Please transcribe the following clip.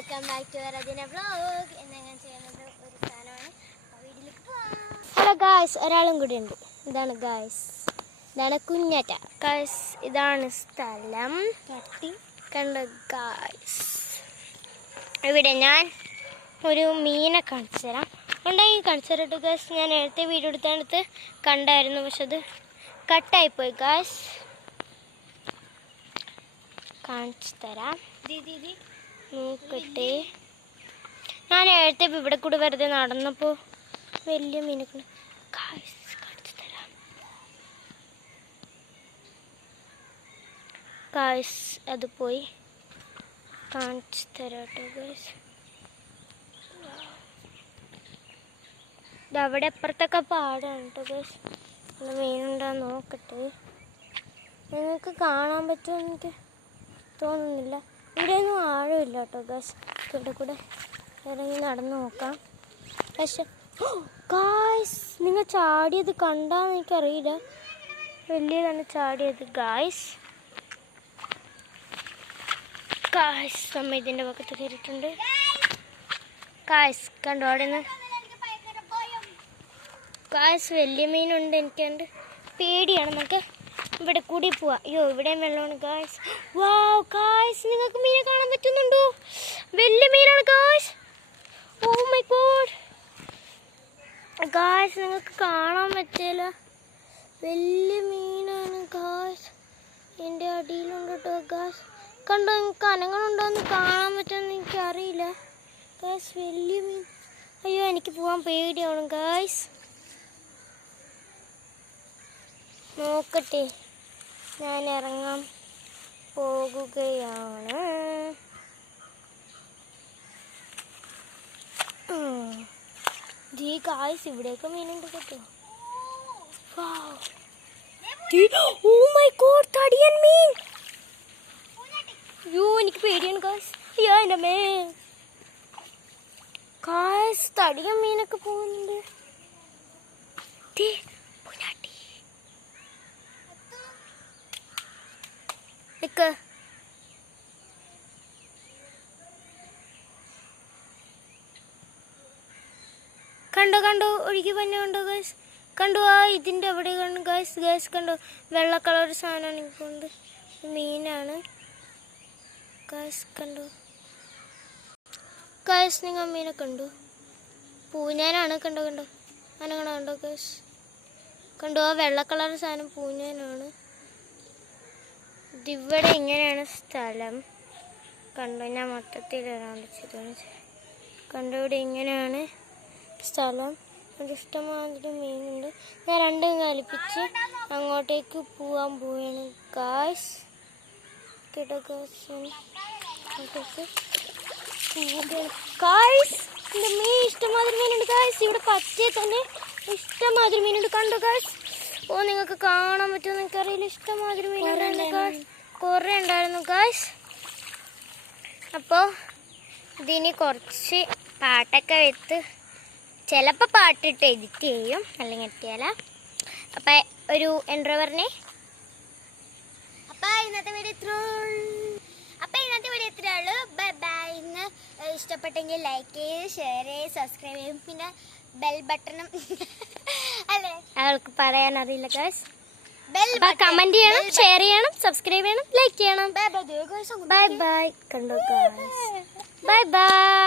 Welcome back to Radina vlog. ഇന്ന് ഞാൻ ചെയ്യുന്നത് ഒരു സാധനമാണ്. വീട്ടിലേക്ക് പോവാം. ഹലോ ഗായ്സ്, ഒരാളും കൂടി ഉണ്ട്. ഇതാണ് ഗായ്സ്, ഇതാണ് കുഞ്ഞാറ്റ ഗായ്സ്. ഇതാണ് സ്ഥലം. കണ്ടോ ഗായ്സ്, ഇവിടെ ഞാൻ ഒരു മീനെ കാണിച്ചു തരാം. ഉണ്ടാക്കി കാണിച്ചു തരട്ടെ ഗായ്സ്. ഞാൻ നേരത്തെ വീഡിയോ എടുത്തടുത്ത് കണ്ടായിരുന്നു, പക്ഷെ അത് കട്ടായിപ്പോയി ഗായ്സ്. കാണിച്ചു തരാം, നോക്കട്ടെ. ഞാൻ നേരത്തെ ഇവിടെ കൂടെ വെറുതെ നടന്നപ്പോൾ വലിയ മീനൊക്കെ കാണിച്ചു തരാം ഗായ്സ്. അത് പോയി കാണിച്ചു തരാം കേട്ടോ ഗായ്സ്. ഇതവിടെ അപ്പുറത്തൊക്കെ പാടാണ് കേട്ടോ ഗായ്സ്. മീനുണ്ടാന്ന് നോക്കട്ടെ. നിങ്ങൾക്ക് കാണാൻ പറ്റുമെന്ന് എനിക്ക് തോന്നുന്നില്ല. ഇവിടെയൊന്നും ആഴമില്ല കേട്ടോ ഗായ്സ്. ഇവിടെ കൂടെ ഇറങ്ങി നടന്നു നോക്കാം. പക്ഷെ ഗായ്സ്, നിങ്ങൾ ചാടിയത് കണ്ടാന്ന് എനിക്കറിയില്ല. വലിയതാണ് ചാടിയത് ഗായ്സ്. ഗായ്സ്, അമ്മ ഇതിൻ്റെ പക്കത്ത് കയറിയിട്ടുണ്ട് ഗായ്സ്. കണ്ടോ അവിടെ നിന്ന് ഗായ്സ്, വലിയ മീനുണ്ട്. എനിക്കുണ്ട്, പേടിയാണ്. നമുക്ക് ഇവിടെ കൂടി പോവാം. അയ്യോ, ഇവിടെയും വെള്ളമാണ് ഗായ്സ്. വാവ് ഗായ്സ്, നിങ്ങൾക്ക് മീനെ കാണാൻ പറ്റുന്നുണ്ടോ? വലിയ മീനാണ് guys. Oh my god guys, നിങ്ങൾക്ക് കാണാൻ പറ്റില്ല. വലിയ മീനാണ് ഗായ്സ്. എൻ്റെ അടിയിലുണ്ട് കേട്ടോ ഗായ്സ്. കണ്ടോ, നിങ്ങൾക്ക് അനങ്ങളുണ്ടോയെന്ന് കാണാൻ പറ്റുമെന്ന് എനിക്കറിയില്ല ഗായ്സ്. വലിയ മീൻ. അയ്യോ, എനിക്ക് പോകാൻ പേടിയാണ് ഗായ്സ്. നോക്കട്ടെ, ഞാൻ ഇറങ്ങാൻ പോകുകയാണ്. ഗായ്സ്, ഇവിടെയൊക്കെ മീനുണ്ട് കേട്ടോ. ഓ മൈ ഗോഡ്, തടിയൻ മീൻ. അയ്യോ, എനിക്ക് പേടിയാണ് ഗായ്സ്. അയ്യോ എൻ്റെ മേ ഗായ്സ്, തടിയൻ മീനൊക്കെ പോകുന്നുണ്ട്. കണ്ടോ കണ്ടോ, ഒഴുകി തന്നെ കണ്ടോ ഗായ്സ്. കണ്ടോ, ആ ഇതിൻ്റെ അവിടെ കണ്ടു ഗായ്സ്. ഗായ്സ് കണ്ടോ, വെള്ള കളർ സാധനമാണ് എനിക്കുണ്ട്. മീനാണ് ഗായ്സ്. കണ്ടോ ഗായ്സ്, നിങ്ങൾ മീനെ കണ്ടു? പൂഞ്ഞാനാണ്. കണ്ടോ കണ്ടോ, അനങ്ങനെ കണ്ടോ ഗായ്സ്. കണ്ടോ, ആ വെള്ള കളർ സാധനം പൂഞ്ഞാനാണ്. ഇതിവിടെ ഇങ്ങനെയാണ് സ്ഥലം. കണ്ടോ, ഞാൻ മൊത്തത്തിൽ കണ്ടോ, ഇവിടെ ഇങ്ങനെയാണ് സ്ഥലം. ഇവിടെ ഇഷ്ടമാതിരി മീനുണ്ട്. ഞാൻ രണ്ടും കലിപ്പിച്ച് അങ്ങോട്ടേക്ക് പോവാൻ പോവുകയാണ് ഗായ്സ്. കേട്ടോ ഗായ്സ്, ഗായ്സ് എൻ്റെ മീൻ ഇഷ്ടമാതിരി മീനുണ്ട് ഗായ്സ്. ഇവിടെ പച്ചയിൽ തന്നെ ഇഷ്ടമാതിരി മീനുണ്ട്. കണ്ടോ ഗായ്സ്. ഓ, നിങ്ങൾക്ക് കാണാൻ പറ്റുമെന്ന് എനിക്കറിയില്ല. ഇഷ്ടമാതിരി മീനുണ്ടായിരുന്നു ഗായ്സ്, കുറേ ഉണ്ടായിരുന്നു ഗായ്സ്. അപ്പോൾ ഇതിന് കുറച്ച് പാട്ടൊക്കെ വെത്ത് ചിലപ്പോൾ പാട്ടിട്ട് എഡിറ്റ് ചെയ്യും, അല്ലെങ്കിൽ എത്തിയാല. അപ്പം ഒരു എൻട്രോ പറഞ്ഞേ. അപ്പം ഇന്നത്തെ വീഡിയോ ഇത്രേ ഉള്ളൂ. Bye bye. ഇന്ന് ഇഷ്ടപ്പെട്ടെങ്കിൽ ലൈക്ക് ചെയ്ത് ഷെയർ ചെയ്ത് സബ്സ്ക്രൈബ് ചെയ്യും. പിന്നെ ബെൽ ബട്ടണും അല്ലേ അവൾക്ക് പറയാൻ അറിയില്ല ഗായ്സ്. കമന്റ് ചെയ്യണം, ഷെയർ ചെയ്യണം, സബ്സ്ക്രൈബ് ചെയ്യണം, ലൈക്ക് ചെയ്യണം. Bye bye. കണ്ടോ ഗായ്സ്, ബൈ ബൈ.